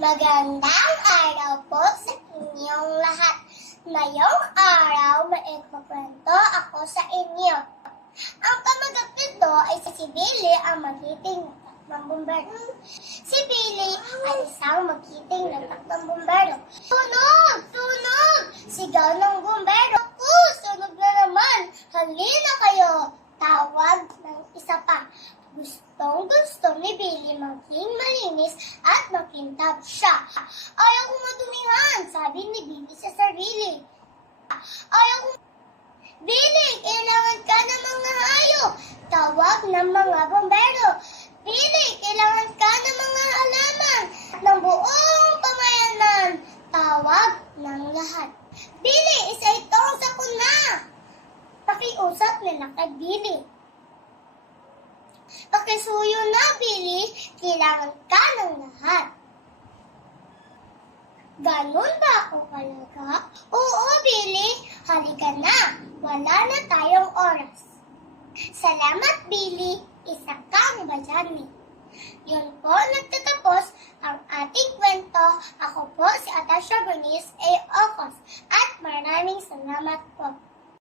Magandang araw po sa inyong lahat. Ngayong araw, maikukwento ako sa inyo. Ang kamagat nito ay si Billy ang magiting ng bumbero. Si Billy ay isang magiting ng takbang bumbero. Tunog! Tunog! Sigaw ng bumbero. Ku! Sunog na naman! Halina kayo! Tawag ng isa pa. Gustong gusto ni Billy maging malinis at makintab siya. Ayaw ko madumihan, sabi ni Billy sa sarili. Ayaw ko Billy, kailangan ka ng mga hayop. Tawag ng mga bombero. Billy, kailangan ka ng mga halaman at ng buong pamayanan. Tawag ng lahat. Billy, isa itong sakuna. Pakiusap nila kay Billy. Pakisuyo na, Billy. Kailangan ka ng lahat. Ganun ba ako talaga? Oo, Billy. Halika na. Wala na tayong oras. Salamat, Billy. Isa kang bayani. Yun po, nagtatapos ang ating kwento. Ako po si Atasha Bernice A. Ocos. At maraming salamat po.